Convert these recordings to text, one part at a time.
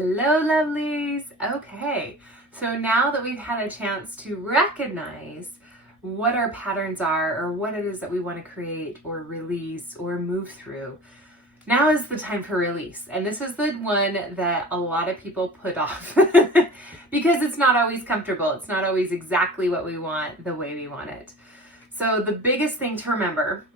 Hello, lovelies. Okay, so now that we've had a chance to recognize what our patterns are or what it is that we want to create or release or move through, now is the time for release. And this is the one that a lot of people put off because it's not always comfortable. It's not always exactly what we want the way we want it. So the biggest thing to remember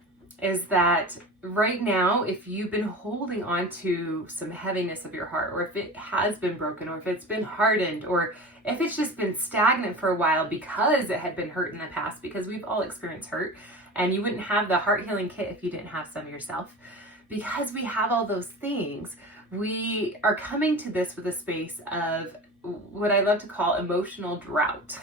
is that right now, if you've been holding on to some heaviness of your heart, or if it has been broken, or if it's been hardened, or if it's just been stagnant for a while because it had been hurt in the past, because we've all experienced hurt, and you wouldn't have the heart healing kit if you didn't have some yourself. Because we have all those things, we are coming to this with a space of what I love to call emotional drought.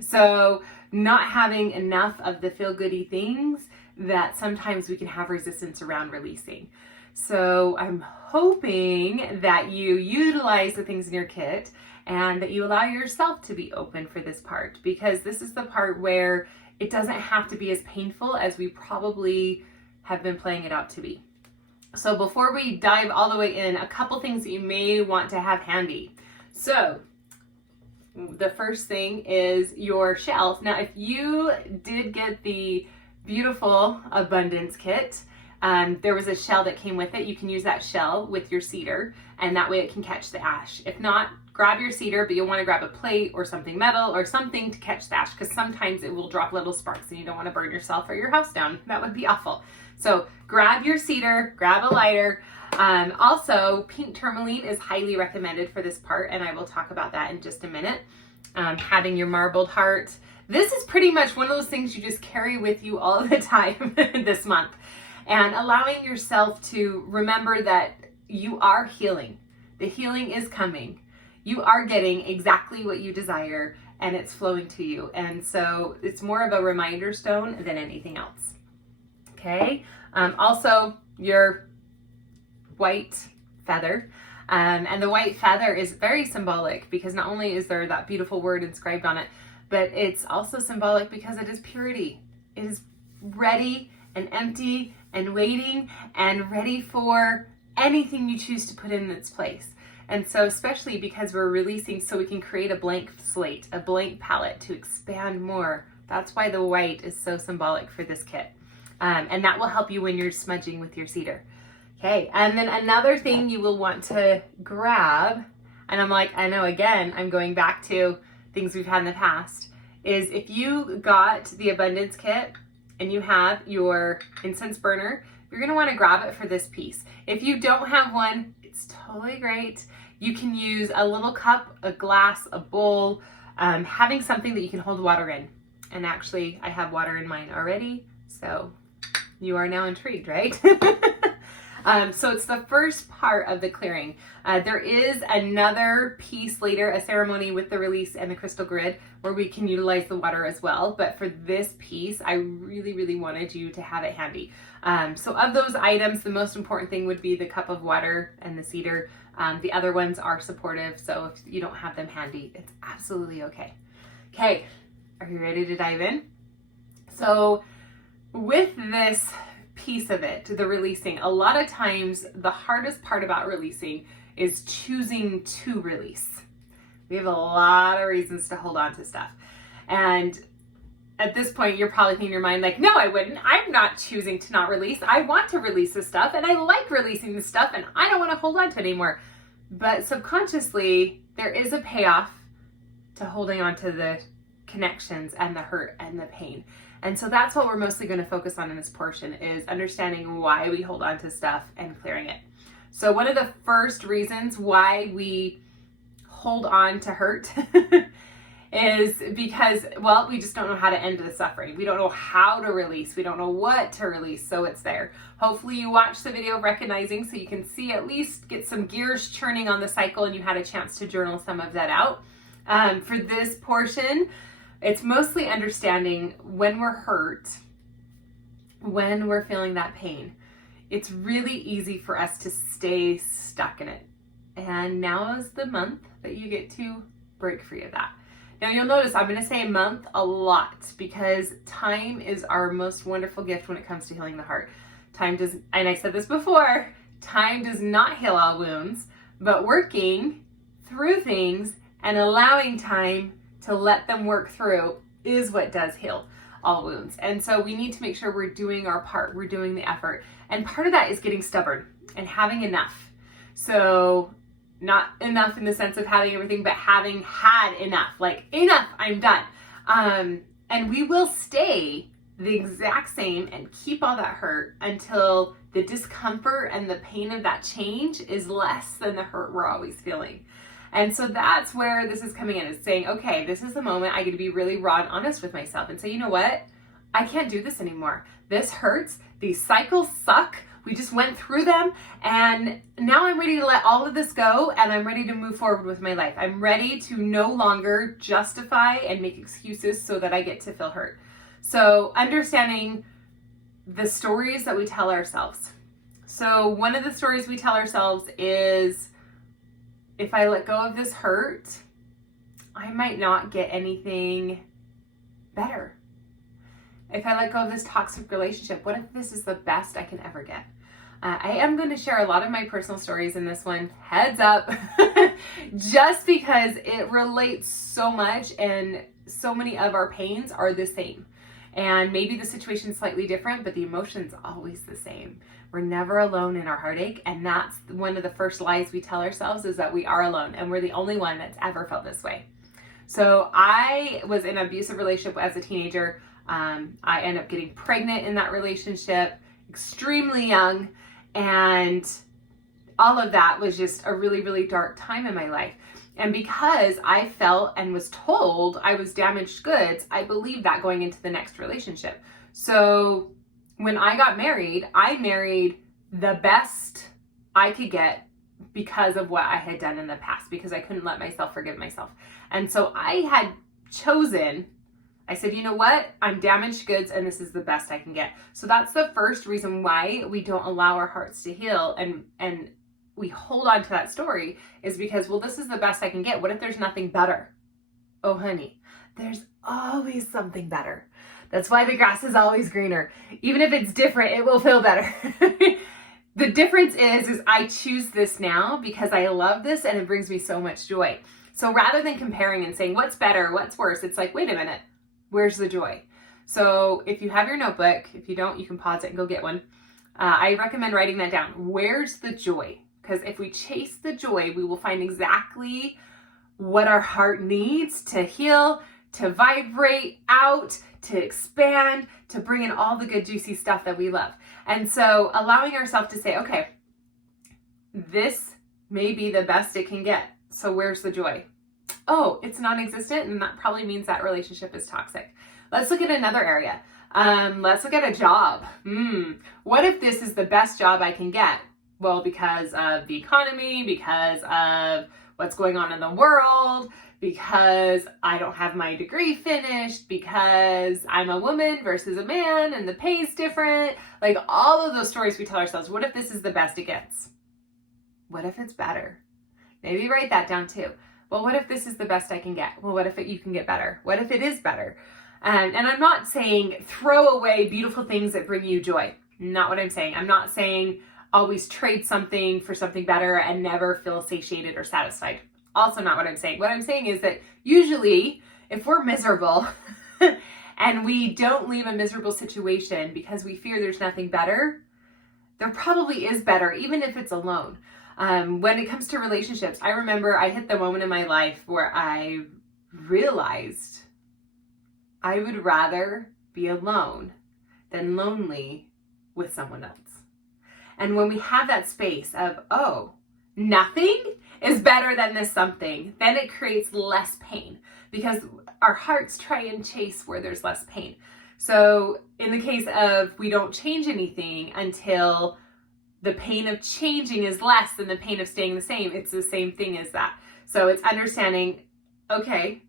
So not having enough of the feel-goody things that sometimes we can have resistance around releasing. So I'm hoping that you utilize the things in your kit and that you allow yourself to be open for this part, because this is the part where it doesn't have to be as painful as we probably have been playing it out to be. So before we dive all the way in, a couple things that you may want to have handy. So the first thing is your shelf. Now, if you did get the beautiful abundance kit, there was a shell that came with it. You can use that shell with your cedar, and that way it can catch the ash. If not, grab your cedar, but you'll want to grab a plate or something metal or something to catch the ash, because sometimes it will drop little sparks and you don't want to burn yourself or your house down. That would be awful. So grab your cedar, grab a lighter. Also, pink tourmaline is highly recommended for this part, and I will talk about that in just a minute. Having your marbled heart. This is pretty much one of those things you just carry with you all the time this month. And allowing yourself to remember that you are healing. The healing is coming. You are getting exactly what you desire, and it's flowing to you. And so it's more of a reminder stone than anything else. Okay? Also, your white feather. And the white feather is very symbolic, because not only is there that beautiful word inscribed on it, but it's also symbolic because it is purity. It is ready and empty and waiting and ready for anything you choose to put in its place. And so, especially because we're releasing so we can create a blank slate, a blank palette to expand more. That's why the white is so symbolic for this kit. And that will help you when you're smudging with your cedar. Okay, and then another thing you will want to grab, and I know again, I'm going back to things we've had in the past, is if you got the abundance kit and you have your incense burner, you're going to want to grab it for this piece. If you don't have one, it's totally great. You can use a little cup, a glass, a bowl, having something that you can hold water in. And actually, I have water in mine already, so you are now intrigued, right? So it's the first part of the clearing. There is another piece later, a ceremony with the release and the crystal grid, where we can utilize the water as well. But for this piece, I really, really wanted you to have it handy. So of those items, the most important thing would be the cup of water and the cedar. The other ones are supportive, so if you don't have them handy, it's absolutely okay. Okay, are you ready to dive in? So with this piece of it, the releasing, a lot of times the hardest part about releasing is choosing to release. We have a lot of reasons to hold on to stuff. And at this point, you're probably thinking in your mind, like, no, I wouldn't. I'm not choosing to not release. I want to release this stuff, and I like releasing this stuff, and I don't want to hold on to it anymore. But subconsciously, there is a payoff to holding on to the connections and the hurt and the pain. And so that's what we're mostly going to focus on in this portion, is understanding why we hold on to stuff and clearing it. So one of the first reasons why we hold on to hurt is because, well, we just don't know how to end the suffering. We don't know how to release. We don't know what to release, so it's there. Hopefully you watched the video of recognizing so you can see, at least get some gears churning on the cycle, and you had a chance to journal some of that out. For this portion, it's mostly understanding when we're hurt, when we're feeling that pain. It's really easy for us to stay stuck in it. And now is the month that you get to break free of that. Now you'll notice I'm going to say month a lot, because time is our most wonderful gift when it comes to healing the heart. Time does, and I said this before, time does not heal all wounds, but working through things and allowing time to let them work through is what does heal all wounds. And so we need to make sure we're doing our part, we're doing the effort. And part of that is getting stubborn and having enough. So not enough in the sense of having everything, but having had enough, like enough, I'm done. And we will stay the exact same and keep all that hurt until the discomfort and the pain of that change is less than the hurt we're always feeling. And so that's where this is coming in. It's saying, okay, this is the moment I get to be really raw and honest with myself and say, you know what? I can't do this anymore. This hurts. These cycles suck. We just went through them. And now I'm ready to let all of this go. And I'm ready to move forward with my life. I'm ready to no longer justify and make excuses so that I get to feel hurt. So understanding the stories that we tell ourselves. So one of the stories we tell ourselves is, if I let go of this hurt, I might not get anything better. If I let go of this toxic relationship, what if this is the best I can ever get? I am going to share a lot of my personal stories in this one, heads up, just because it relates so much and so many of our pains are the same. And maybe the situation's slightly different, but the emotion's always the same. We're never alone in our heartache. And that's one of the first lies we tell ourselves, is that we are alone and we're the only one that's ever felt this way. So I was in an abusive relationship as a teenager. I ended up getting pregnant in that relationship, extremely young. And all of that was just a really, really dark time in my life. And because I felt and was told I was damaged goods, I believed that going into the next relationship. So when I got married, I married the best I could get because of what I had done in the past, because I couldn't let myself forgive myself. And so I had chosen, I said, you know what? I'm damaged goods and this is the best I can get. So that's the first reason why we don't allow our hearts to heal and we hold on to that story, is because, well, this is the best I can get. What if there's nothing better? Oh, honey, there's always something better. That's why the grass is always greener. Even if it's different, it will feel better. The difference is I choose this now because I love this and it brings me so much joy. So rather than comparing and saying what's better, what's worse, it's like, wait a minute, where's the joy? So if you have your notebook, if you don't, you can pause it and go get one. I recommend writing that down. Where's the joy? Because if we chase the joy, we will find exactly what our heart needs to heal, to vibrate out, to expand, to bring in all the good, juicy stuff that we love. And so allowing ourselves to say, okay, this may be the best it can get. So where's the joy? Oh, it's non-existent, and that probably means that relationship is toxic. Let's look at another area. Let's look at a job. What if this is the best job I can get? Well, because of the economy, because of what's going on in the world, because I don't have my degree finished, because I'm a woman versus a man and the pay's different. Like all of those stories we tell ourselves, what if this is the best it gets? What if it's better? Maybe write that down too. Well, what if this is the best I can get? Well, what if you can get better? What if it is better? And I'm not saying throw away beautiful things that bring you joy. Not what I'm saying. I'm not saying always trade something for something better and never feel satiated or satisfied. Also not what I'm saying. What I'm saying is that usually if we're miserable and we don't leave a miserable situation because we fear there's nothing better, there probably is better, even if it's alone. When it comes to relationships, I remember I hit the moment in my life where I realized I would rather be alone than lonely with someone else. And when we have that space of, oh, nothing is better than this something, then it creates less pain because our hearts try and chase where there's less pain. So in the case of we don't change anything until the pain of changing is less than the pain of staying the same, it's the same thing as that. So it's understanding, okay,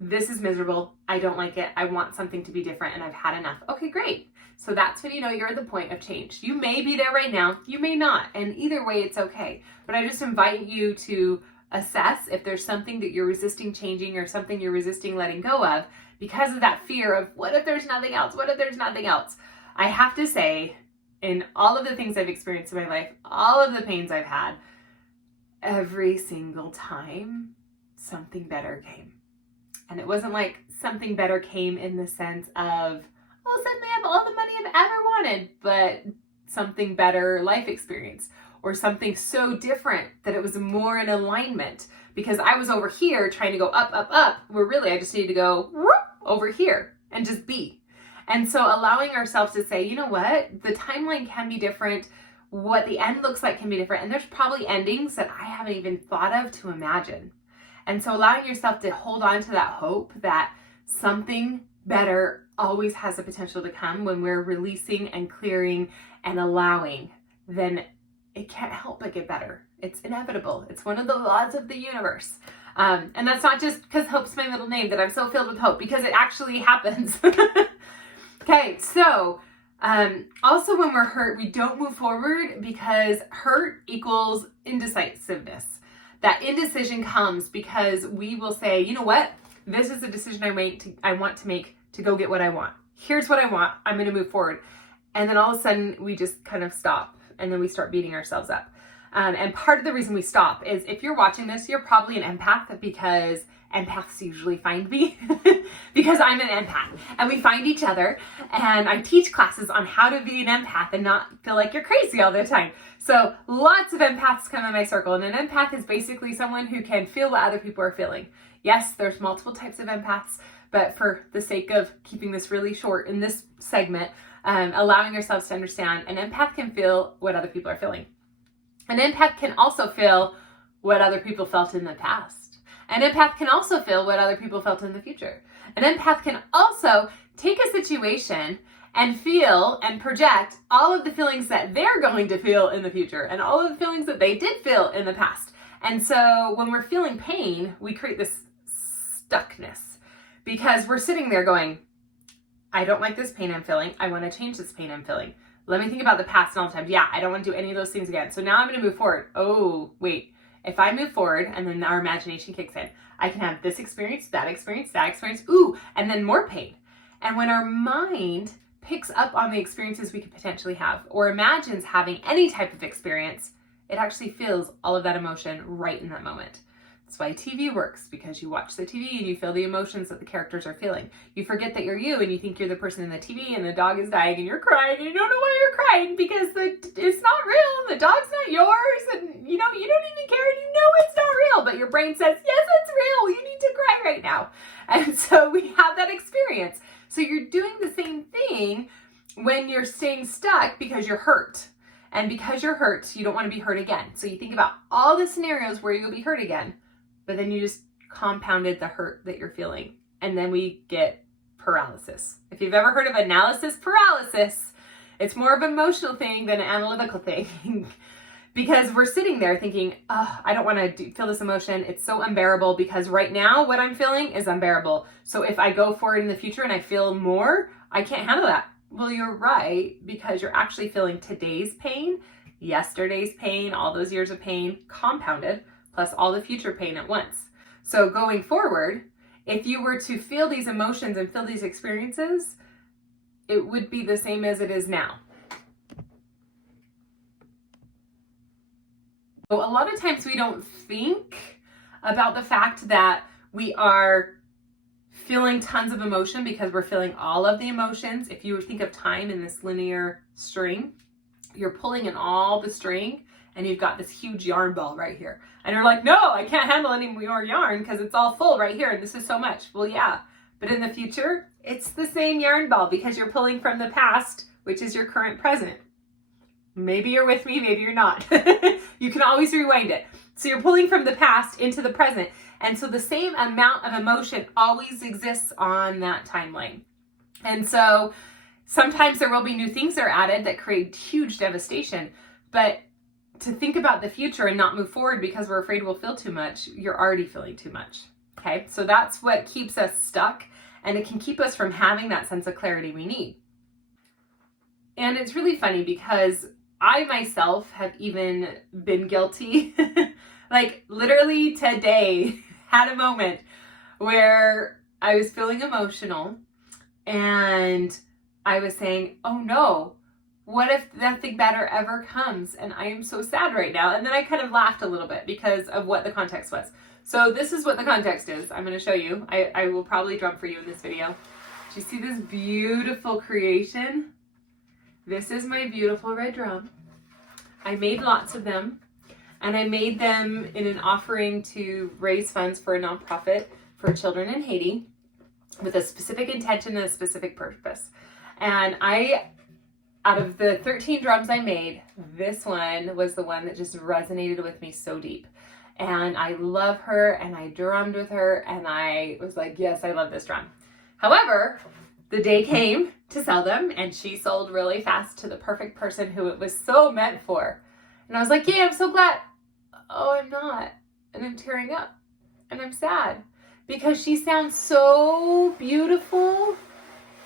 this is miserable. I don't like it. I want something to be different and I've had enough. Okay, great. So that's when you know you're at the point of change. You may be there right now, you may not, and either way it's okay. But I just invite you to assess if there's something that you're resisting changing or something you're resisting letting go of because of that fear of what if there's nothing else? What if there's nothing else? I have to say, in all of the things I've experienced in my life, all of the pains I've had, every single time something better came. And it wasn't like something better came in the sense of, oh, suddenly I have all the money I've ever wanted, but something better life experience, or something so different that it was more in alignment, because I was over here trying to go up, up, up, where really I just needed to go whoop, over here and just be. And so allowing ourselves to say, you know what, the timeline can be different, what the end looks like can be different, and there's probably endings that I haven't even thought of to imagine. And so allowing yourself to hold on to that hope that something better always has the potential to come when we're releasing and clearing and allowing, then it can't help but get better. It's inevitable. It's one of the laws of the universe. And that's not just because hope's my middle name, that I'm so filled with hope, because it actually happens. Okay, so also when we're hurt, we don't move forward because hurt equals indecisiveness. That indecision comes because we will say, you know what? This is a decision I want to make to go get what I want. Here's what I want. I'm going to move forward. And then all of a sudden we just kind of stop, and then we start beating ourselves up. And part of the reason we stop is, if you're watching this, you're probably an empath, because empaths usually find me because I'm an empath, and we find each other, and I teach classes on how to be an empath and not feel like you're crazy all the time. So lots of empaths come in my circle, and an empath is basically someone who can feel what other people are feeling. Yes, there's multiple types of empaths, but for the sake of keeping this really short in this segment, allowing yourselves to understand, an empath can feel what other people are feeling. An empath can also feel what other people felt in the past. An empath can also feel what other people felt in the future. An empath can also take a situation and feel and project all of the feelings that they're going to feel in the future, and all of the feelings that they did feel in the past. And so when we're feeling pain, we create this stuckness, because we're sitting there going, I don't like this pain I'm feeling. I want to change this pain I'm feeling. Let me think about the past and all the times. Yeah, I don't want to do any of those things again. So now I'm going to move forward. Oh, wait. If I move forward, and then our imagination kicks in, I can have this experience, that experience, that experience, ooh, and then more pain. And when our mind picks up on the experiences we could potentially have, or imagines having any type of experience, it actually feels all of that emotion right in that moment. That's why TV works, because you watch the TV and you feel the emotions that the characters are feeling. You forget that you're you, and you think you're the person in the TV, and the dog is dying and you're crying, and you don't know why you're crying, because it's not real, the dog's not yours, and you don't even care, and you know it's not real, but your brain says, yes, it's real, you need to cry right now. And so we have that experience. So you're doing the same thing when you're staying stuck because you're hurt. And because you're hurt, you don't want to be hurt again. So you think about all the scenarios where you'll be hurt again, but then you just compounded the hurt that you're feeling. And then we get paralysis. If you've ever heard of analysis paralysis, it's more of an emotional thing than an analytical thing. Because we're sitting there thinking, oh, I don't want to feel this emotion. It's so unbearable, because right now what I'm feeling is unbearable. So if I go forward in the future and I feel more, I can't handle that. Well, you're right, because you're actually feeling today's pain, yesterday's pain, all those years of pain compounded, plus all the future pain at once. So going forward, if you were to feel these emotions and feel these experiences, it would be the same as it is now. So a lot of times we don't think about the fact that we are feeling tons of emotion because we're feeling all of the emotions. If you think of time in this linear string, you're pulling in all the string, and you've got this huge yarn ball right here. And you're like, no, I can't handle any more yarn because it's all full right here, and this is so much. Well, yeah, but in the future, it's the same yarn ball, because you're pulling from the past, which is your current present. Maybe you're with me, maybe you're not. You can always rewind it. So you're pulling from the past into the present. And so the same amount of emotion always exists on that timeline. And so sometimes there will be new things that are added that create huge devastation. But to think about the future and not move forward because we're afraid we'll feel too much, you're already feeling too much. Okay, so that's what keeps us stuck, and it can keep us from having that sense of clarity we need. And it's really funny because I myself have even been guilty. Like literally today had a moment where I was feeling emotional, and I was saying, oh no, What if nothing better ever comes and I am so sad right now? And then I kind of laughed a little bit because of what the context was. So this is what the context is. I'm going to show you. I will probably drum for you in this video. Do you see this beautiful creation? This is my beautiful red drum. I made lots of them, and I made them in an offering to raise funds for a nonprofit for children in Haiti with a specific intention and a specific purpose. And out of the 13 drums I made, this one was the one that just resonated with me so deep. And I love her, and I drummed with her, and I was like, yes, I love this drum. However, the day came to sell them, and she sold really fast to the perfect person who it was so meant for. And I was like, yeah, I'm so glad. Oh, I'm not. And I'm tearing up, and I'm sad because she sounds so beautiful,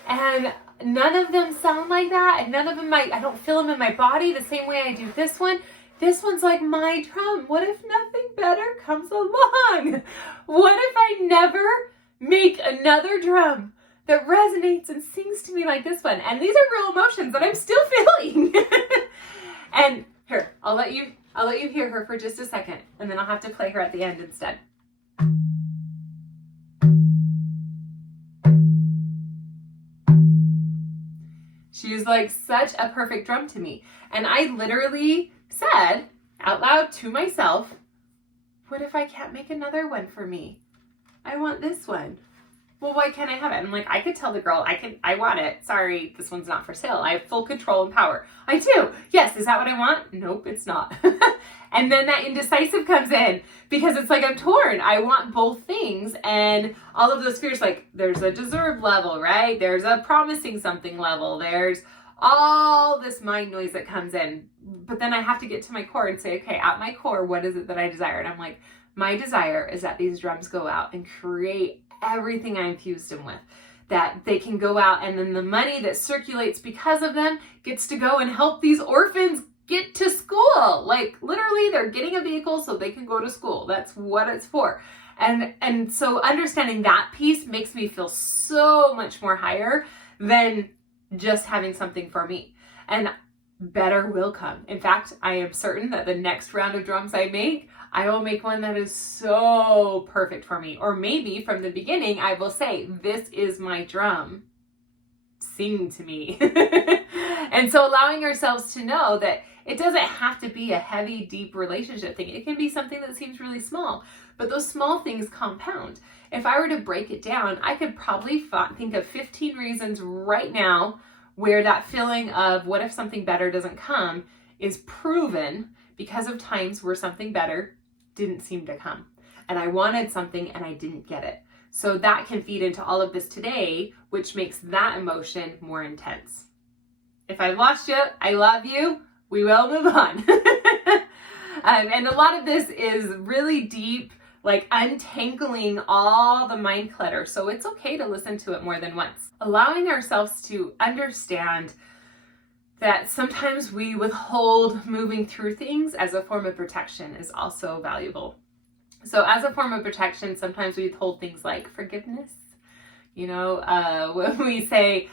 and none of them sound like that, and none of them, I don't feel them in my body the same way I do this one. This one's like my drum. What if nothing better comes along? What if I never make another drum that resonates and sings to me like this one? And these are real emotions that I'm still feeling. And here, I'll let you hear her for just a second, and then I'll have to play her at the end instead. She is like such a perfect drum to me. And I literally said out loud to myself, what if I can't make another one for me? I want this one. Well, why can't I have it? I'm like, I could tell the girl, I want it. Sorry, this one's not for sale. I have full control and power. I do. Yes, is that what I want? Nope, it's not. And then that indecisive comes in because it's like I'm torn. I want both things. And all of those fears, like there's a deserve level, right? There's a promising something level. There's all this mind noise that comes in. But then I have to get to my core and say, okay, at my core, what is it that I desire? And I'm like, my desire is that these drums go out and create everything I infused them with. That they can go out, and then the money that circulates because of them gets to go and help these orphans get to school. Like literally they're getting a vehicle so they can go to school. That's what it's for. And so understanding that piece makes me feel so much more higher than just having something for me. And better will come. In fact, I am certain that the next round of drums I make, I will make one that is so perfect for me. Or maybe from the beginning, I will say, this is my drum. Sing to me. And so allowing ourselves to know that it doesn't have to be a heavy, deep relationship thing. It can be something that seems really small, but those small things compound. If I were to break it down, I could probably think of 15 reasons right now where that feeling of what if something better doesn't come is proven because of times where something better didn't seem to come. And I wanted something and I didn't get it. So that can feed into all of this today, which makes that emotion more intense. If I lost you, I love you. We will move on. And a lot of this is really deep, like untangling all the mind clutter. So it's okay to listen to it more than once. Allowing ourselves to understand that sometimes we withhold moving through things as a form of protection is also valuable. So as a form of protection, sometimes we withhold things like forgiveness. When we say,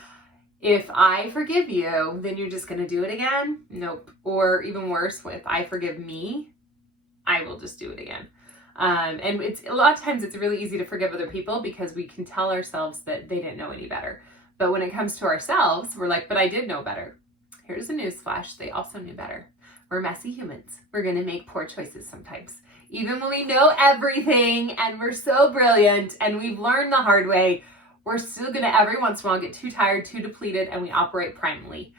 if I forgive you, then you're just going to do it again. Nope. Or even worse, if I forgive me, I will just do it again. And it's a lot of times it's really easy to forgive other people because we can tell ourselves that they didn't know any better. But when it comes to ourselves, we're like, but I did know better. Here's a newsflash. They also knew better. We're messy humans. We're going to make poor choices sometimes. Even when we know everything and we're so brilliant and we've learned the hard way, we're still going to every once in a while get too tired, too depleted, and we operate primally.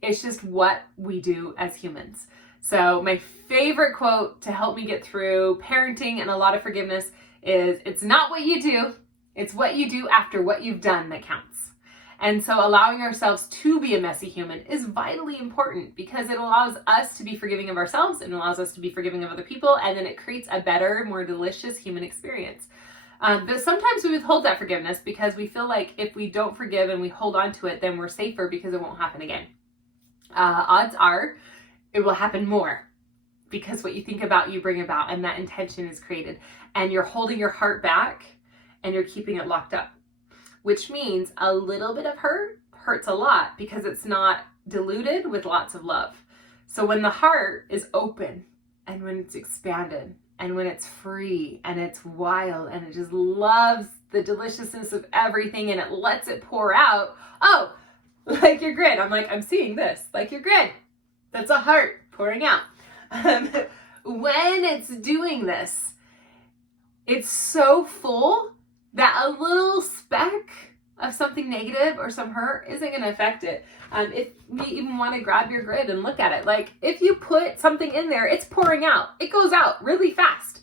It's just what we do as humans. So my favorite quote to help me get through parenting and a lot of forgiveness is, it's not what you do, it's what you do after what you've done that counts. And so allowing ourselves to be a messy human is vitally important because it allows us to be forgiving of ourselves and allows us to be forgiving of other people. And then it creates a better, more delicious human experience. But sometimes we withhold that forgiveness because we feel like if we don't forgive and we hold on to it, then we're safer because it won't happen again. Odds are it will happen more because what you think about, you bring about, and that intention is created. And you're holding your heart back and you're keeping it locked up, which means a little bit of hurt hurts a lot because it's not diluted with lots of love. So when the heart is open and when it's expanded and when it's free and it's wild and it just loves the deliciousness of everything and it lets it pour out, oh, like your grid. I'm like, I'm seeing this, like your grid. That's a heart pouring out. When it's doing this, it's so full that a little speck of something negative or some hurt isn't going to affect it. If you even want to grab your grid and look at it, like if you put something in there, it's pouring out. It goes out really fast.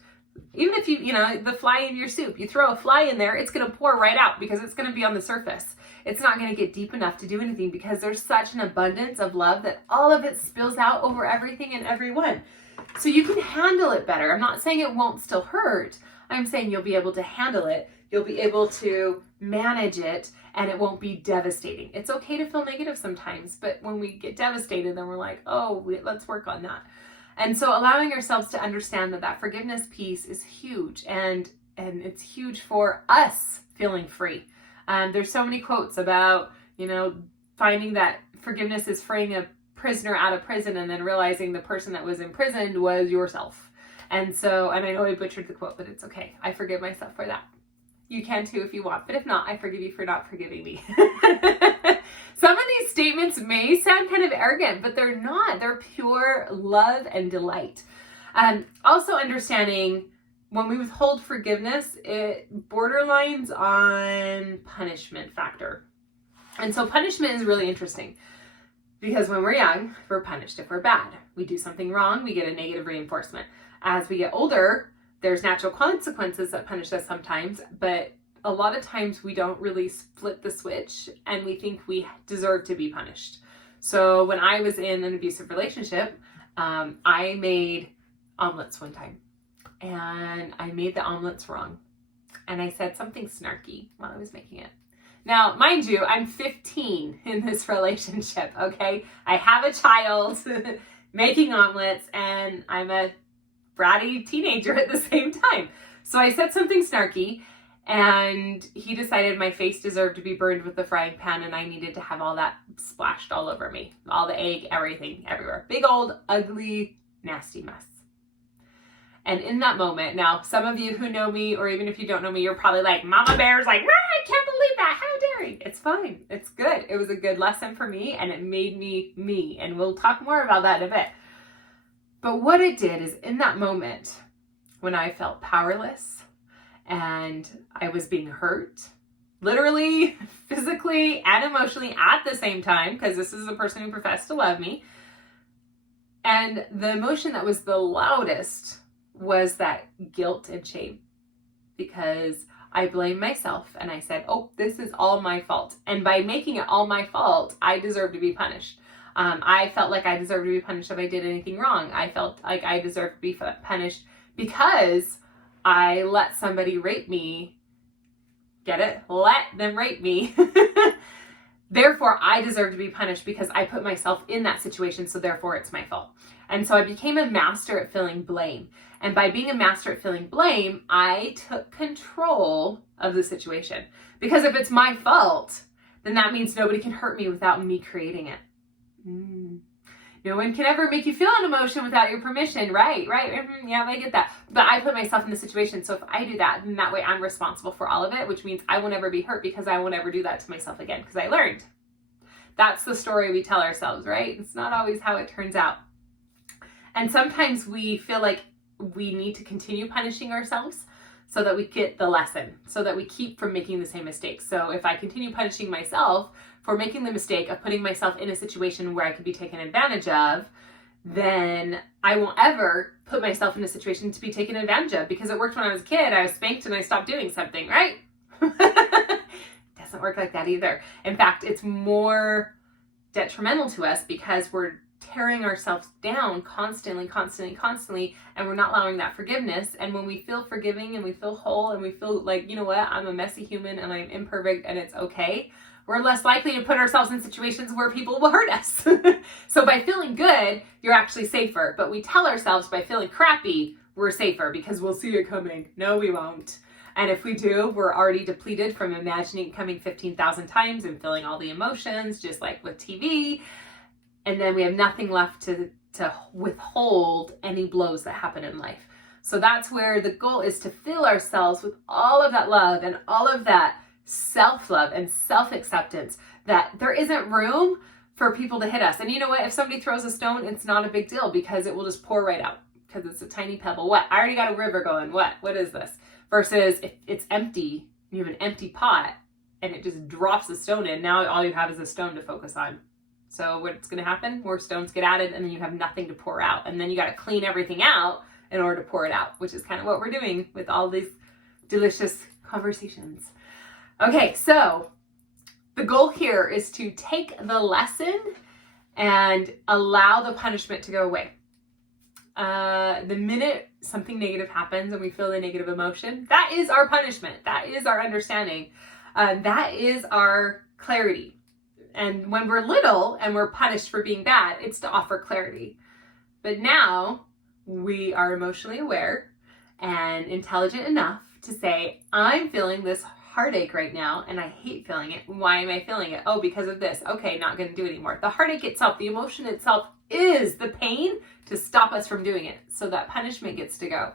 Even if you know, the fly in your soup, you throw a fly in there, it's going to pour right out because it's going to be on the surface. It's not going to get deep enough to do anything because there's such an abundance of love that all of it spills out over everything and everyone. So you can handle it better. I'm not saying it won't still hurt. I'm saying you'll be able to handle it. You'll be able to manage it and it won't be devastating. It's okay to feel negative sometimes, but when we get devastated, then we're like, oh, let's work on that. And so allowing ourselves to understand that forgiveness piece is huge and it's huge for us feeling free. There's so many quotes about, you know, finding that forgiveness is freeing a prisoner out of prison and then realizing the person that was imprisoned was yourself. And so, and I know I butchered the quote, but it's okay. I forgive myself for that. You can too if you want, but if not, I forgive you for not forgiving me. Some of these statements may sound kind of arrogant, but they're not. They're pure love and delight. Also understanding when we withhold forgiveness, it borderlines on punishment factor. And so punishment is really interesting because when we're young, we're punished if we're bad. We do something wrong, we get a negative reinforcement. As we get older, there's natural consequences that punish us sometimes, but a lot of times we don't really flip the switch and we think we deserve to be punished. So when I was in an abusive relationship, I made omelets one time and I made the omelets wrong. And I said something snarky while I was making it. Now, mind you, I'm 15 in this relationship, okay? I have a child making omelets and I'm a bratty teenager at the same time. So I said something snarky and he decided my face deserved to be burned with the frying pan and I needed to have all that splashed all over me. All the egg, everything, everywhere. Big old, ugly, nasty mess. And in that moment, now some of you who know me, or even if you don't know me, you're probably like, Mama Bear's like, I can't believe that. How dare you? It's fine. It's good. It was a good lesson for me and it made me me. And we'll talk more about that in a bit. But what it did is in that moment when I felt powerless and I was being hurt, literally, physically, and emotionally at the same time, because this is a person who professed to love me. And the emotion that was the loudest was that guilt and shame, because I blamed myself and I said, oh, this is all my fault. And by making it all my fault, I deserve to be punished. I felt like I deserved to be punished if I did anything wrong. I felt like I deserved to be punished because I let somebody rape me. Get it? Let them rape me. Therefore, I deserve to be punished because I put myself in that situation, so therefore it's my fault. And so I became a master at feeling blame. And by being a master at feeling blame, I took control of the situation. Because if it's my fault, then that means nobody can hurt me without me creating it. No one can ever make you feel an emotion without your permission, right? Yeah, I get that. But I put myself in the situation, so if I do that, then that way I'm responsible for all of it, which means I will never be hurt because I will never do that to myself again because I learned. That's the story we tell ourselves, right? It's not always how it turns out. And sometimes we feel like we need to continue punishing ourselves so that we get the lesson, so that we keep from making the same mistakes. So if I continue punishing myself for making the mistake of putting myself in a situation where I could be taken advantage of, then I won't ever put myself in a situation to be taken advantage of, because it worked when I was a kid. I was spanked and I stopped doing something, right? Doesn't work like that either. In fact, it's more detrimental to us because we're tearing ourselves down constantly, and we're not allowing that forgiveness. And when we feel forgiving and we feel whole and we feel like, you know what, I'm a messy human and I'm imperfect and it's okay, we're less likely to put ourselves in situations where people will hurt us. So by feeling good, you're actually safer. But we tell ourselves by feeling crappy, we're safer because we'll see it coming. No, we won't. And if we do, we're already depleted from imagining it coming 15,000 times and feeling all the emotions, just like with TV. and then we have nothing left to withhold any blows that happen in life. So that's where the goal is, to fill ourselves with all of that love and all of that self-love and self-acceptance, that there isn't room for people to hit us. And you know what? If somebody throws a stone, it's not a big deal, because it will just pour right out, because it's a tiny pebble. What? I already got a river going. What is this? Versus if it's empty, you have an empty pot and it just drops the stone in, now all you have is a stone to focus on. So what's going to happen? More stones get added, and then you have nothing to pour out. And then you got to clean everything out in order to pour it out, which is kind of what we're doing with all these delicious conversations. Okay, so the goal here is to take the lesson and allow the punishment to go away. The minute something negative happens and we feel the negative emotion, that is our punishment. That is our understanding. That is our clarity. And when we're little and we're punished for being bad, it's to offer clarity. But now we are emotionally aware and intelligent enough to say, I'm feeling this heartache right now and I hate feeling it. Why am I feeling it? Oh, because of this. Okay, not going to do it anymore. The heartache itself, the emotion itself, is the pain to stop us from doing it. So that punishment gets to go.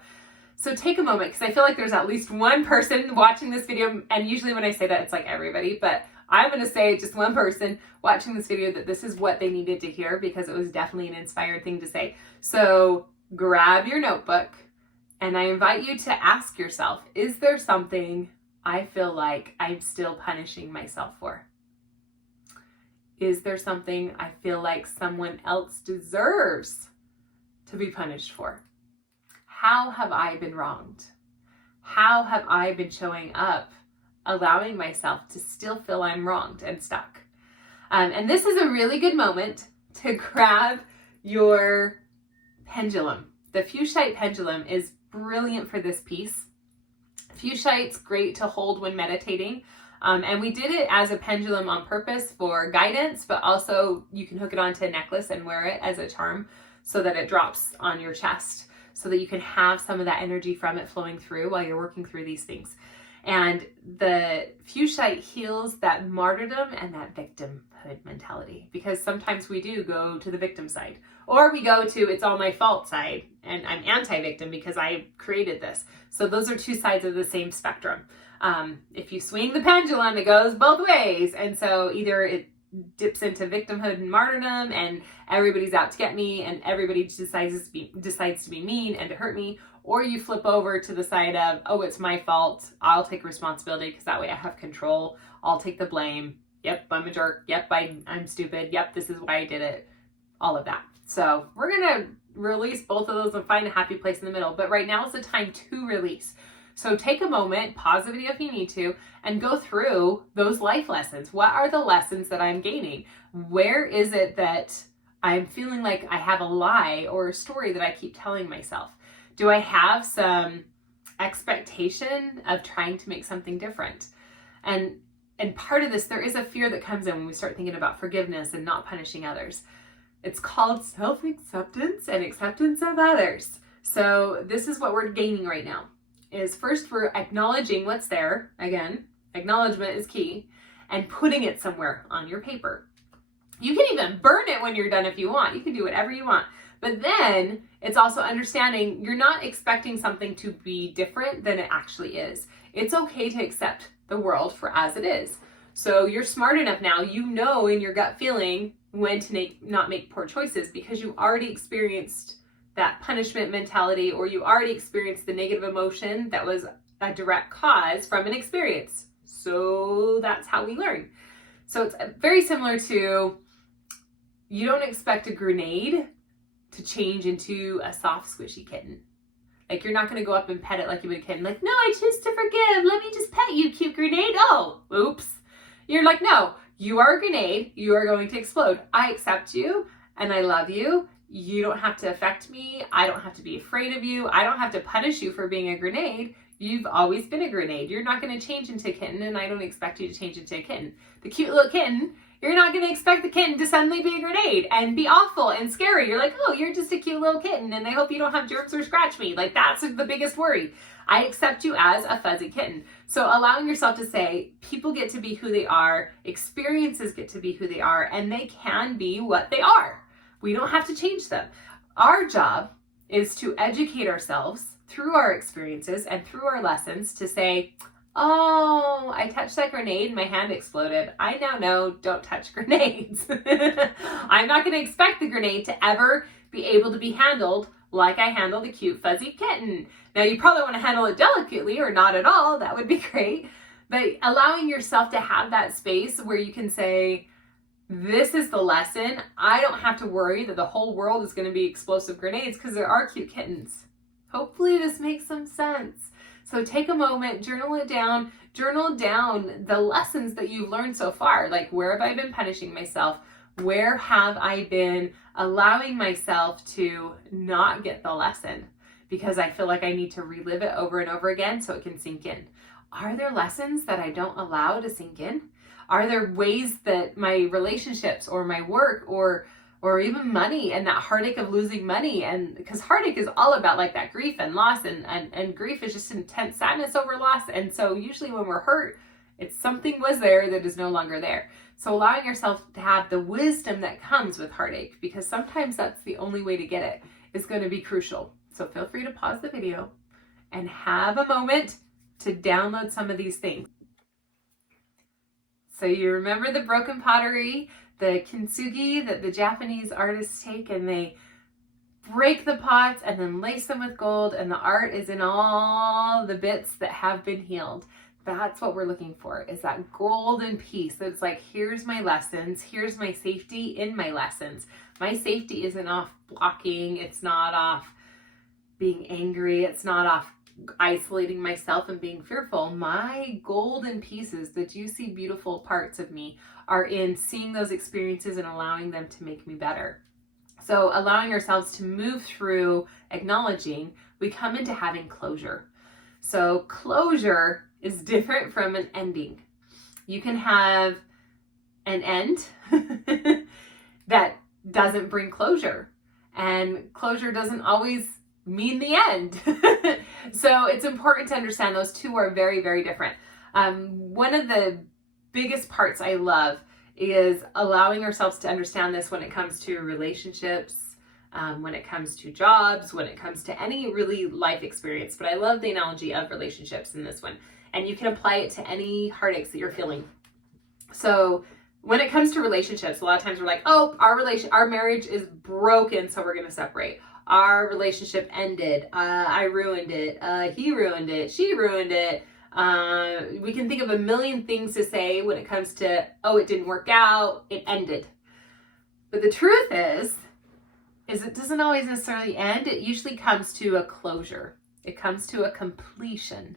So take a moment, because I feel like there's at least one person watching this video, and usually when I say that, it's like everybody, but I'm going to say just one person watching this video that this is what they needed to hear, because it was definitely an inspired thing to say. So grab your notebook, and I invite you to ask yourself, is there something I feel like I'm still punishing myself for? Is there something I feel like someone else deserves to be punished for? How have I been wronged? How have I been showing up, allowing myself to still feel I'm wronged and stuck? And this is a really good moment to grab your pendulum. The Fuchsite pendulum is brilliant for this piece. Fuchsite's great to hold when meditating. And we did it as a pendulum on purpose for guidance, but also you can hook it onto a necklace and wear it as a charm so that it drops on your chest, so that you can have some of that energy from it flowing through while you're working through these things. And the Fuchsite heals that martyrdom and that victimhood mentality, because sometimes we do go to the victim side, or we go to it's all my fault side, and I'm anti-victim because I created this. So those are two sides of the same spectrum. If you swing the pendulum, it goes both ways. And so either it dips into victimhood and martyrdom and everybody's out to get me and everybody decides to be mean and to hurt me, or you flip over to the side of, oh, it's my fault, I'll take responsibility because that way I have control, I'll take the blame, yep, I'm a jerk, yep, I'm stupid, yep, this is why I did it, all of that. So we're gonna release both of those and find a happy place in the middle, but right now is the time to release. So take a moment, pause the video if you need to, and go through those life lessons. What are the lessons that I'm gaining? Where is it that I'm feeling like I have a lie or a story that I keep telling myself? Do I have some expectation of trying to make something different? And part of this, there is a fear that comes in when we start thinking about forgiveness and not punishing others. It's called self-acceptance and acceptance of others. So this is what we're gaining right now. Is first we're acknowledging what's there. Again, acknowledgement is key, and putting it somewhere on your paper. You can even burn it when you're done if you want. You can do whatever you want. But then it's also understanding you're not expecting something to be different than it actually is. It's okay to accept the world for as it is. So you're smart enough now, you know in your gut feeling when to not make poor choices, because you already experienced that punishment mentality, or you already experienced the negative emotion that was a direct cause from an experience. So that's how we learn. So it's very similar to, you don't expect a grenade to change into a soft, squishy kitten. Like, you're not going to go up and pet it like you would a kitten. Like, no, I choose to forgive. Let me just pet you, cute grenade. Oh, oops. You're like, no, you are a grenade. You are going to explode. I accept you and I love you. You don't have to affect me. I don't have to be afraid of you. I don't have to punish you for being a grenade. You've always been a grenade. You're not going to change into a kitten, and I don't expect you to change into a kitten. The cute little kitten, you're not going to expect the kitten to suddenly be a grenade and be awful and scary. You're like, oh, you're just a cute little kitten, and I hope you don't have germs or scratch me. Like, that's the biggest worry. I accept you as a fuzzy kitten. So allowing yourself to say, people get to be who they are, experiences get to be who they are, and they can be what they are. We don't have to change them. Our job is to educate ourselves through our experiences and through our lessons to say, oh, I touched that grenade and my hand exploded. I now know don't touch grenades. I'm not going to expect the grenade to ever be able to be handled like I handle the cute fuzzy kitten. Now you probably want to handle it delicately or not at all. That would be great. But allowing yourself to have that space where you can say, this is the lesson. I don't have to worry that the whole world is going to be explosive grenades because there are cute kittens. Hopefully this makes some sense. So take a moment, journal down the lessons that you've learned so far. Like, where have I been punishing myself? Where have I been allowing myself to not get the lesson because I feel like I need to relive it over and over again so it can sink in? Are there lessons that I don't allow to sink in? Are there ways that my relationships or my work or even money and that heartache of losing money, and because heartache is all about like that grief and loss, and grief is just intense sadness over loss. And so usually when we're hurt, it's something was there that is no longer there. So allowing yourself to have the wisdom that comes with heartache, because sometimes that's the only way to get it, is going to be crucial. So feel free to pause the video and have a moment to download some of these things. So you remember the broken pottery, the kintsugi that the Japanese artists take and they break the pots and then lace them with gold, and the art is in all the bits that have been healed. That's what we're looking for, is that golden piece that's like, here's my lessons, here's my safety in my lessons. My safety isn't off blocking, it's not off being angry, it's not off isolating myself and being fearful. My golden pieces, the juicy, beautiful parts of me, are in seeing those experiences and allowing them to make me better. So allowing ourselves to move through acknowledging, we come into having closure. So closure is different from an ending. You can have an end that doesn't bring closure, and closure doesn't always mean the end. So it's important to understand those two are very, very different. One of the biggest parts I love is allowing ourselves to understand this when it comes to relationships, when it comes to jobs, when it comes to any really life experience. But I love the analogy of relationships in this one. And you can apply it to any heartaches that you're feeling. So when it comes to relationships, a lot of times we're like, oh, our marriage is broken, so we're going to separate. Our relationship ended. I ruined it. He ruined it. She ruined it. We can think of a million things to say when it comes to, oh, it didn't work out. It ended. But the truth is it doesn't always necessarily end. It usually comes to a closure. It comes to a completion.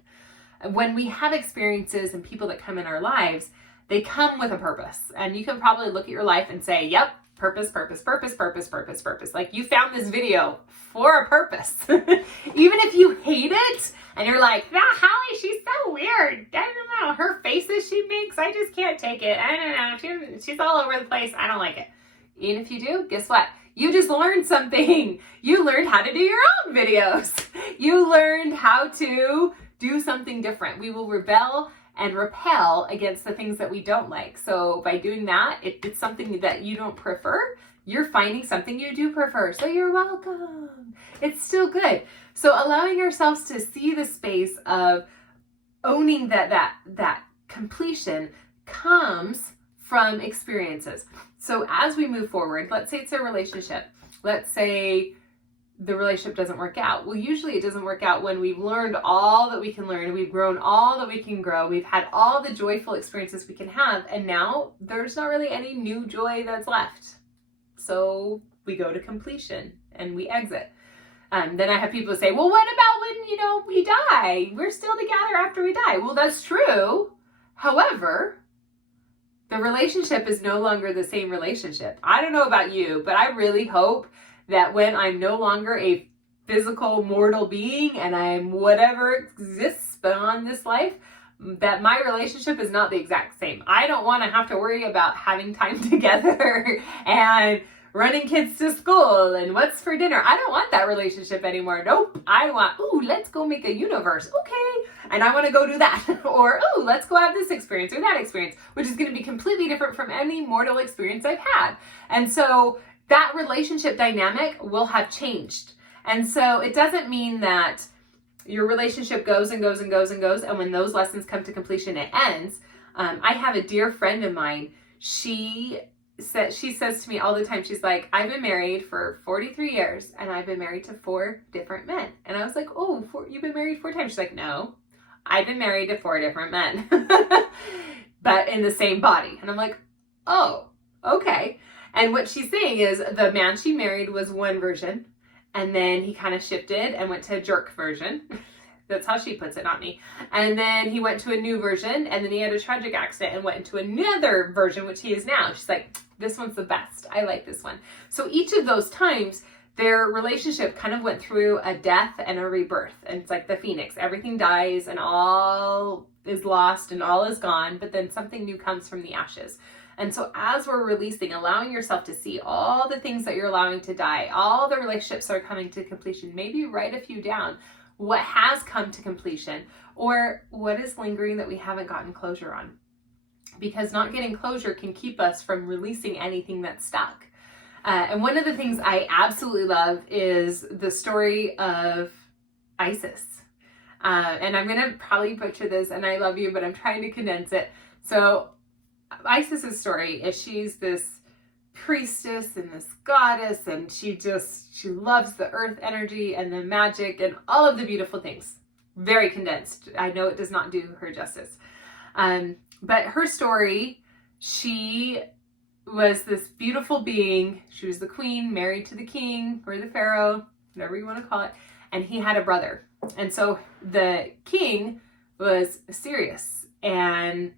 When we have experiences and people that come in our lives, they come with a purpose. And you can probably look at your life and say, yep, purpose, purpose, purpose, purpose, purpose, purpose. Like, you found this video for a purpose. Even if you hate it and you're like, Hollie, she's so weird. I don't know. Her faces she makes, I just can't take it. I don't know. She's all over the place. I don't like it. Even if you do, guess what? You just learned something. You learned how to do your own videos. You learned how to do something different. We will rebel and repel against the things that we don't like. So by doing that, it's something that you don't prefer, you're finding something you do prefer. So you're welcome. It's still good. So allowing ourselves to see the space of owning that completion comes from experiences. So as we move forward, let's say it's a relationship. Let's say the relationship doesn't work out. Well, usually it doesn't work out when we've learned all that we can learn, we've grown all that we can grow, we've had all the joyful experiences we can have, and now there's not really any new joy that's left. So we go to completion and we exit. Then I have people say, well, what about when, we die? We're still together after we die. Well, that's true. However, the relationship is no longer the same relationship. I don't know about you, but I really hope that when I'm no longer a physical mortal being and I'm whatever exists beyond this life, that my relationship is not the exact same. I don't want to have to worry about having time together and running kids to school and what's for dinner. I don't want that relationship anymore. Nope. I want, ooh, let's go make a universe. Okay. And I want to go do that. Or, ooh, let's go have this experience or that experience, which is going to be completely different from any mortal experience I've had. And so that relationship dynamic will have changed. And so it doesn't mean that your relationship goes and goes and goes and goes. And when those lessons come to completion, it ends. I have a dear friend of mine. She says to me all the time, she's like, I've been married for 43 years and I've been married to 4 different men. And I was like, oh, you've been married 4 times. She's like, no, I've been married to 4 different men, but in the same body. And I'm like, oh, okay. And what she's saying is the man she married was one version, and then he kind of shifted and went to a jerk version. That's how she puts it, not me. And then he went to a new version, and then he had a tragic accident and went into another version, which he is now. She's like, this one's the best. I like this one. So each of those times, their relationship kind of went through a death and a rebirth. And it's like the phoenix. Everything dies and all is lost and all is gone, but then something new comes from the ashes. And so as we're releasing, allowing yourself to see all the things that you're allowing to die, all the relationships that are coming to completion, maybe write a few down. What has come to completion, or what is lingering that we haven't gotten closure on? Because not getting closure can keep us from releasing anything that's stuck. And one of the things I absolutely love is the story of Isis. And I'm going to probably butcher this, and I love you, but I'm trying to condense it. So Isis's story is she's this priestess and this goddess, and she loves the earth energy and the magic and all of the beautiful things. Very condensed. I know it does not do her justice. But her story, she was this beautiful being. She was the queen, married to the king or the pharaoh, whatever you want to call it. And he had a brother. And so the king was serious, and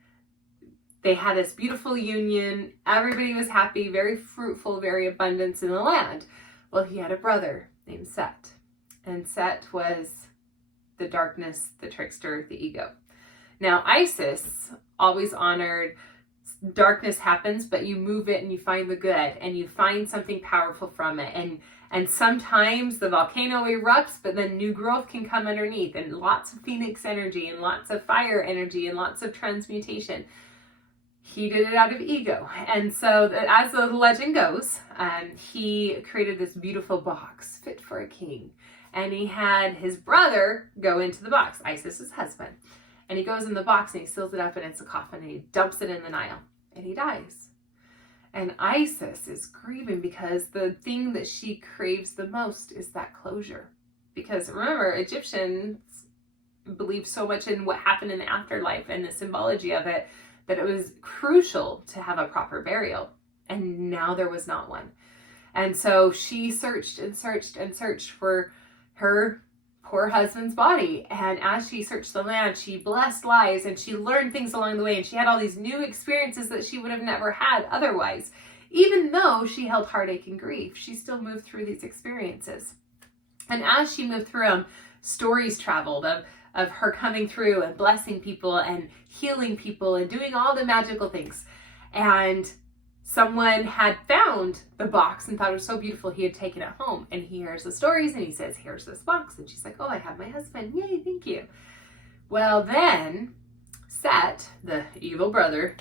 they had this beautiful union. Everybody was happy, very fruitful, very abundance in the land. Well, he had a brother named Set. And Set was the darkness, the trickster, the ego. Now, Isis always honored darkness happens, but you move it and you find the good and you find something powerful from it. And sometimes the volcano erupts, but then new growth can come underneath, and lots of phoenix energy and lots of fire energy and lots of transmutation. He did it out of ego. And so as the legend goes, he created this beautiful box fit for a king. And he had his brother go into the box, Isis's husband. And he goes in the box and he seals it up, and it's a coffin, and he dumps it in the Nile and he dies. And Isis is grieving because the thing that she craves the most is that closure. Because remember, Egyptians believed so much in what happened in the afterlife and the symbology of it, that it was crucial to have a proper burial. And now there was not one. And so she searched and searched and searched for her poor husband's body. And as she searched the land, she blessed lives and she learned things along the way. And she had all these new experiences that she would have never had otherwise. Even though she held heartache and grief, she still moved through these experiences. And as she moved through them, stories traveled of her coming through and blessing people and healing people and doing all the magical things. And someone had found the box and thought it was so beautiful, he had taken it home. And he hears the stories and he says, here's this box. And she's like, oh, I have my husband. Yay, thank you. Well, then Set, the evil brother,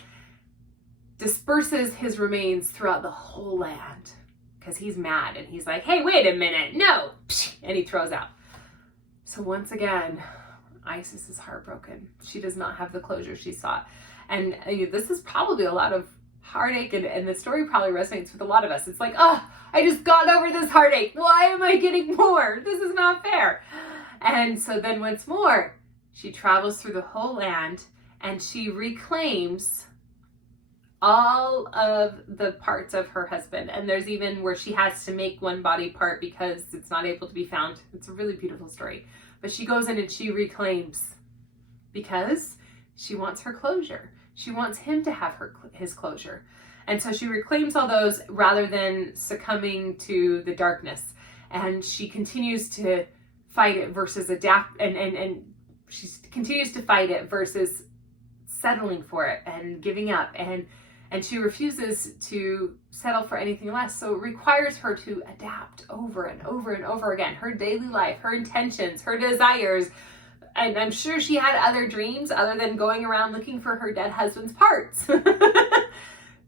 disperses his remains throughout the whole land because he's mad. And he's like, hey, wait a minute. No. And he throws out. So once again, Isis is heartbroken. She does not have the closure she sought. And this is probably a lot of heartache, and the story probably resonates with a lot of us. It's like, oh, I just got over this heartache. Why am I getting more? This is not fair. And so then once more, she travels through the whole land and she reclaims all of the parts of her husband. And there's even where she has to make one body part because it's not able to be found. It's a really beautiful story. But she goes in and she reclaims because she wants her closure. She wants him to have his closure. And so she reclaims all those rather than succumbing to the darkness. And she continues to fight it versus adapt, and she continues to fight it versus settling for it and giving up. And and she refuses to settle for anything less. So it requires her to adapt over and over and over again. Her daily life, her intentions, her desires. And I'm sure she had other dreams other than going around looking for her dead husband's parts.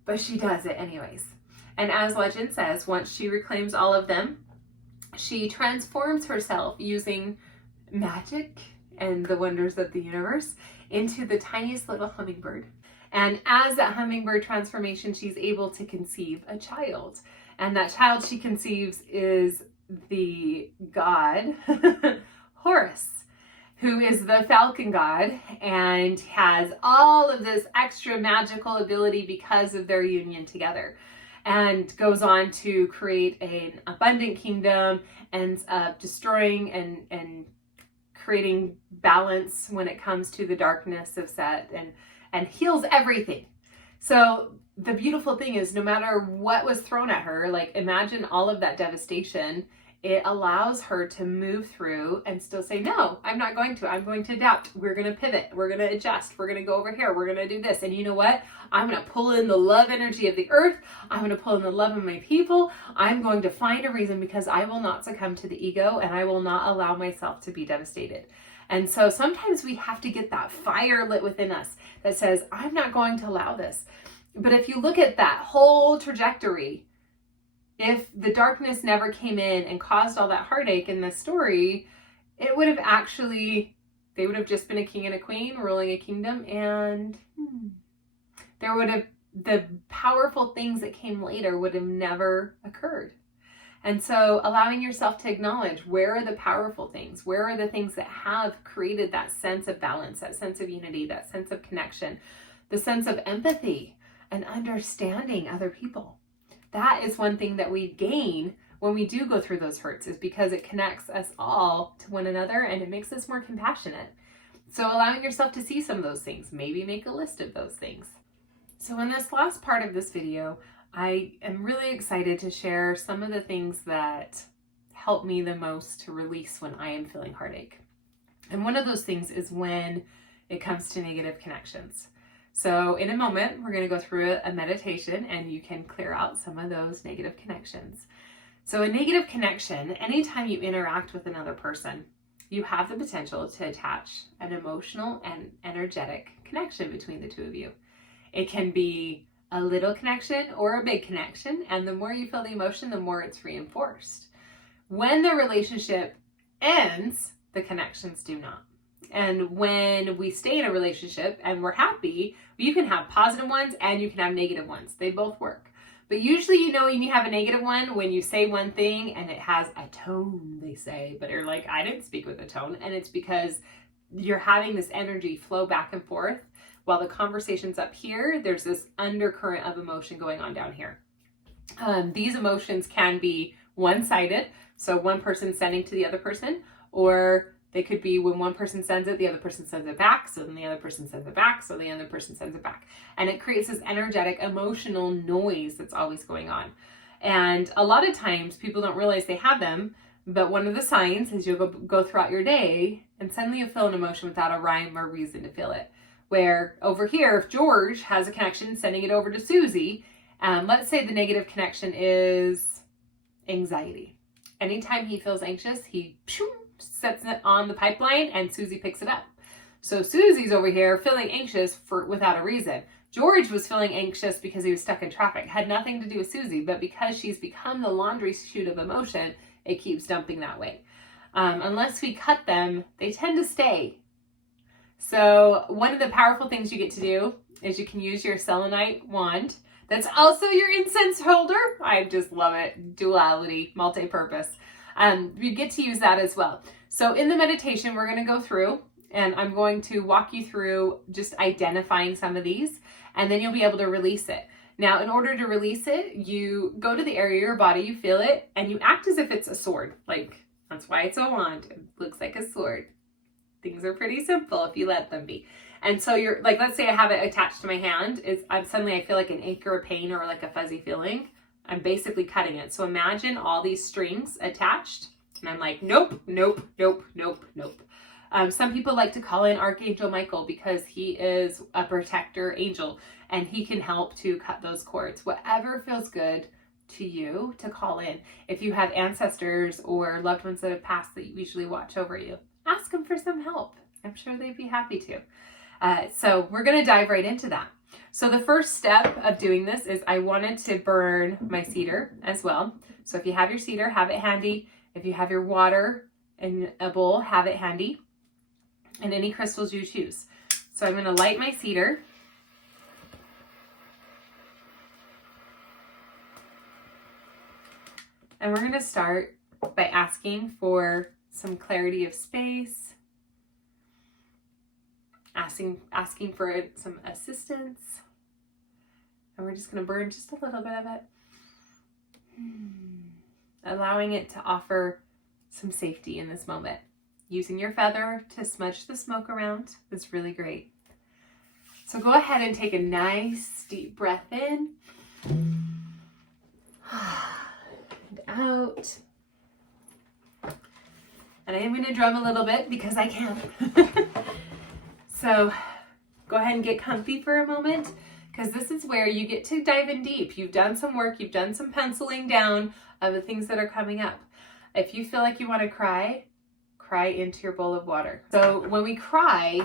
But she does it anyways. And as legend says, once she reclaims all of them, she transforms herself using magic and the wonders of the universe into the tiniest little hummingbird. And as that hummingbird transformation, she's able to conceive a child. And that child she conceives is the god Horus, who is the falcon god and has all of this extra magical ability because of their union together, and goes on to create an abundant kingdom, ends up destroying and creating balance when it comes to the darkness of Set, and heals everything. So the beautiful thing is, no matter what was thrown at her, like imagine all of that devastation, it allows her to move through and still say, no, I'm not going to. I'm going to adapt. We're going to pivot. We're going to adjust. We're going to go over here. We're going to do this. And you know what? I'm going to pull in the love energy of the earth. I'm going to pull in the love of my people. I'm going to find a reason, because I will not succumb to the ego, and I will not allow myself to be devastated. And so sometimes we have to get that fire lit within us that says, I'm not going to allow this. But if you look at that whole trajectory, if the darkness never came in and caused all that heartache in this story, it would have actually, they would have just been a king and a queen ruling a kingdom, and there would have, the powerful things that came later would have never occurred. And so allowing yourself to acknowledge, where are the powerful things? Where are the things that have created that sense of balance, that sense of unity, that sense of connection, the sense of empathy and understanding other people? That is one thing that we gain when we do go through those hurts, is because it connects us all to one another and it makes us more compassionate. So allowing yourself to see some of those things, maybe make a list of those things. So in this last part of this video, I am really excited to share some of the things that help me the most to release when I am feeling heartache. And one of those things is when it comes to negative connections. So in a moment, we're going to go through a meditation and you can clear out some of those negative connections. So a negative connection, anytime you interact with another person, you have the potential to attach an emotional and energetic connection between the two of you. It can be a little connection or a big connection, and the more you feel the emotion, the more it's reinforced. When the relationship ends, the connections do not. And when we stay in a relationship and we're happy, you can have positive ones and you can have negative ones. They both work. But usually, you know, you have a negative one when you say one thing and it has a tone, they say, but you're like, I didn't speak with a tone. And it's because you're having this energy flow back and forth while the conversation's up here. There's this undercurrent of emotion going on down here. These emotions can be one-sided, so one person sending to the other person, or they could be when one person sends it, the other person sends it back, so then the other person sends it back, so the other person sends it back. And it creates this energetic, emotional noise that's always going on. And a lot of times people don't realize they have them, but one of the signs is you'll go throughout your day and suddenly you feel an emotion without a rhyme or reason to feel it. Where over here, if George has a connection sending it over to Susie, let's say the negative connection is anxiety. Anytime he feels anxious, he sets it on the pipeline and Susie picks it up. So Susie's over here feeling anxious without a reason. George was feeling anxious because he was stuck in traffic. Had nothing to do with Susie, but because she's become the laundry chute of emotion, it keeps dumping that way. Unless we cut them, they tend to stay. So one of the powerful things you get to do is you can use your selenite wand. That's also your incense holder. I just love it. Duality, multi-purpose. You get to use that as well. So in the meditation, we're going to go through and I'm going to walk you through just identifying some of these, and then you'll be able to release it. Now, in order to release it, you go to the area of your body, you feel it, and you act as if it's a sword. Like, that's why it's a wand. It looks like a sword. Things are pretty simple if you let them be. And so you're like, let's say I have it attached to my hand. Suddenly I feel like an ache or a pain or like a fuzzy feeling. I'm basically cutting it. So imagine all these strings attached. And I'm like, nope, nope, nope, nope, nope. Some people like to call in Archangel Michael because he is a protector angel and he can help to cut those cords. Whatever feels good to you to call in. If you have ancestors or loved ones that have passed that usually watch over you, ask them for some help. I'm sure they'd be happy to. So we're going to dive right into that. So the first step of doing this is I wanted to burn my cedar as well. So if you have your cedar, have it handy. If you have your water in a bowl, have it handy. And any crystals you choose. So I'm going to light my cedar. And we're going to start by asking for some clarity of space, asking for some assistance. And we're just going to burn just a little bit of it. Allowing it to offer some safety in this moment. Using your feather to smudge the smoke around is really great. So go ahead and take a nice deep breath in. And out. And I am going to drum a little bit because I can. So go ahead and get comfy for a moment, because this is where you get to dive in deep. You've done some work, you've done some penciling down of the things that are coming up. If you feel like you want to cry into your bowl of water. So when we cry,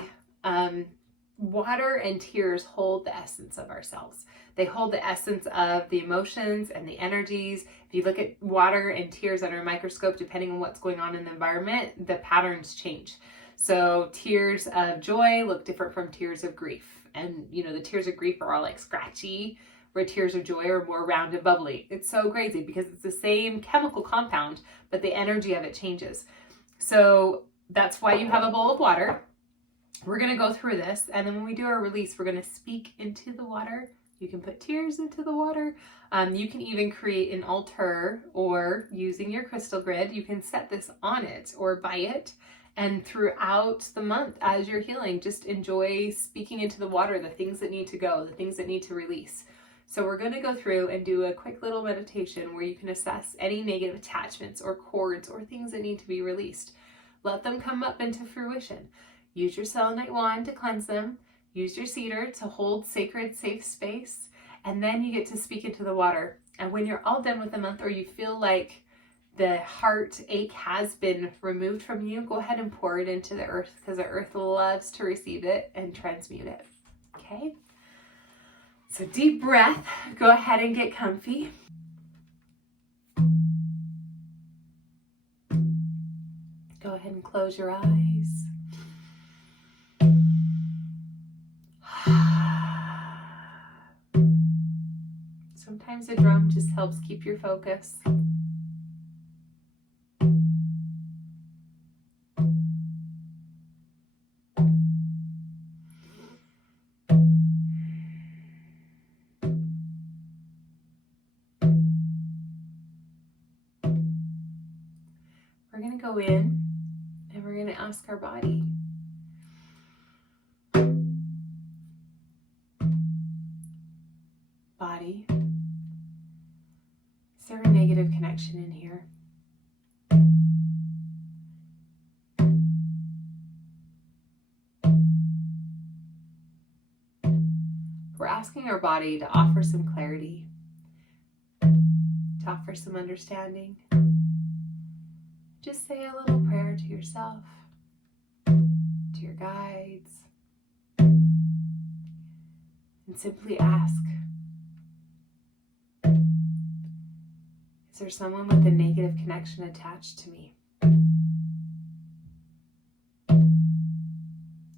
water and tears hold the essence of ourselves. They hold the essence of the emotions and the energies. If you look at water and tears under a microscope, depending on what's going on in the environment, the patterns change. So tears of joy look different from tears of grief. And the tears of grief are all like scratchy, where tears of joy are more round and bubbly. It's so crazy because it's the same chemical compound, but the energy of it changes. So that's why you have a bowl of water. We're going to go through this, and then when we do our release, we're going to speak into the water. You can put tears into the water. You can even create an altar, or using your crystal grid, you can set this on it or by it. And throughout the month, as you're healing, just enjoy speaking into the water, the things that need to go, the things that need to release. So we're going to go through and do a quick little meditation where you can assess any negative attachments or cords or things that need to be released. Let them come up into fruition. Use your selenite wand to cleanse them. Use your cedar to hold sacred, safe space. And then you get to speak into the water. And when you're all done with the month, or you feel like the heartache has been removed from you, go ahead and pour it into the earth, because the earth loves to receive it and transmute it. Okay? So deep breath. Go ahead and get comfy. Go ahead and close your eyes. Sometimes a drum just helps keep your focus. We're going to go in and we're going to ask our body. Body, is there a negative connection in here? We're asking our body to offer some clarity, to offer some understanding. Just say a little prayer to yourself, to your guides, and simply ask, is there someone with a negative connection attached to me?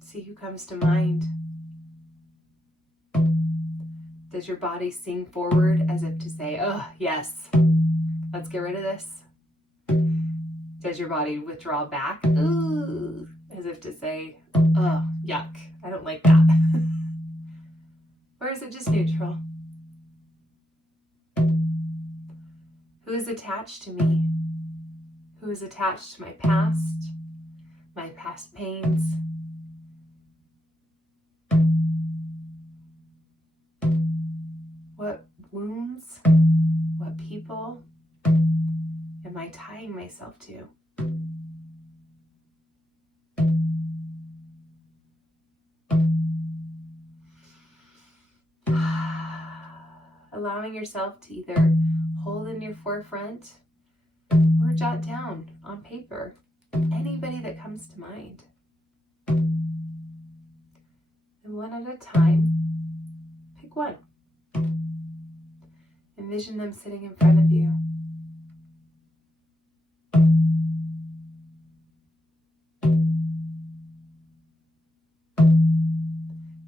See who comes to mind. Does your body sing forward as if to say, oh, yes, let's get rid of this? Does your body withdraw back? Ooh, as if to say, oh, yuck, I don't like that. Or is it just neutral? Who is attached to me? Who is attached to my past pains? What wounds, what people am I tying myself to? allowing yourself to either hold in your forefront or jot down on paper anybody that comes to mind. And one at a time, pick one. Envision them sitting in front of you.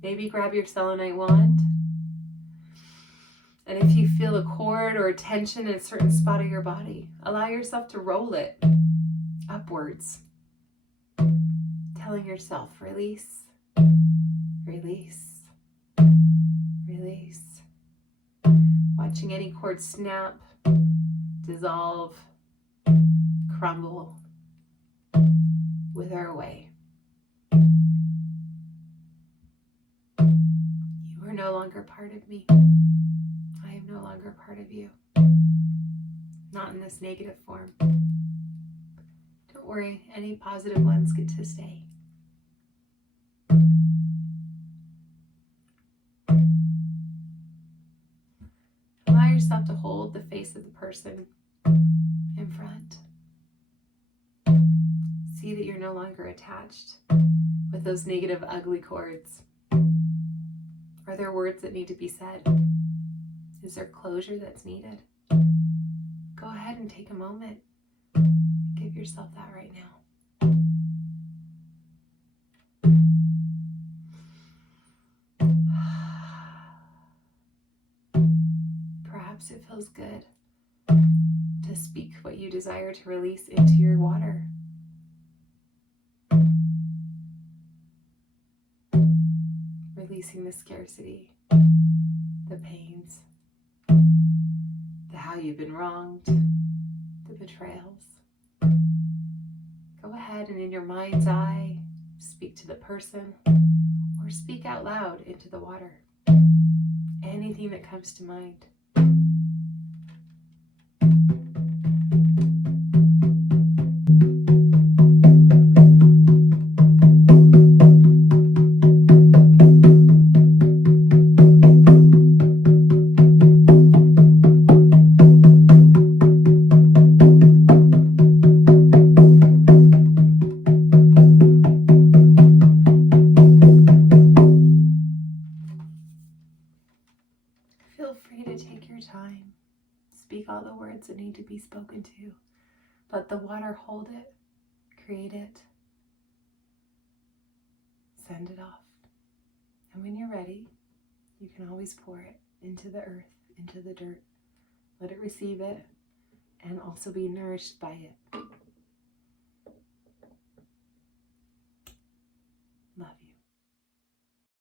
Maybe grab your selenite wand. And if you feel a cord or a tension in a certain spot of your body, allow yourself to roll it upwards, telling yourself, release, release, release. Watching any cord snap, dissolve, crumble, wither away. You are no longer part of me. I am no longer part of you. Not in this negative form. Don't worry, any positive ones get to stay. Allow yourself to hold the face of the person in front. See that you're no longer attached with those negative, ugly cords. Are there words that need to be said? Is there closure that's needed? Go ahead and take a moment. Give yourself that right now. Perhaps it feels good to speak what you desire to release into your water. Releasing the scarcity, the pains, the how you've been wronged, the betrayals. Go ahead and in your mind's eye, speak to the person or speak out loud into the water. Anything that comes to mind. Feel free to take your time. Speak all the words that need to be spoken to. Let the water hold it, create it, send it off. And when you're ready, you can always pour it into the earth, into the dirt. Let it receive it and also be nourished by it.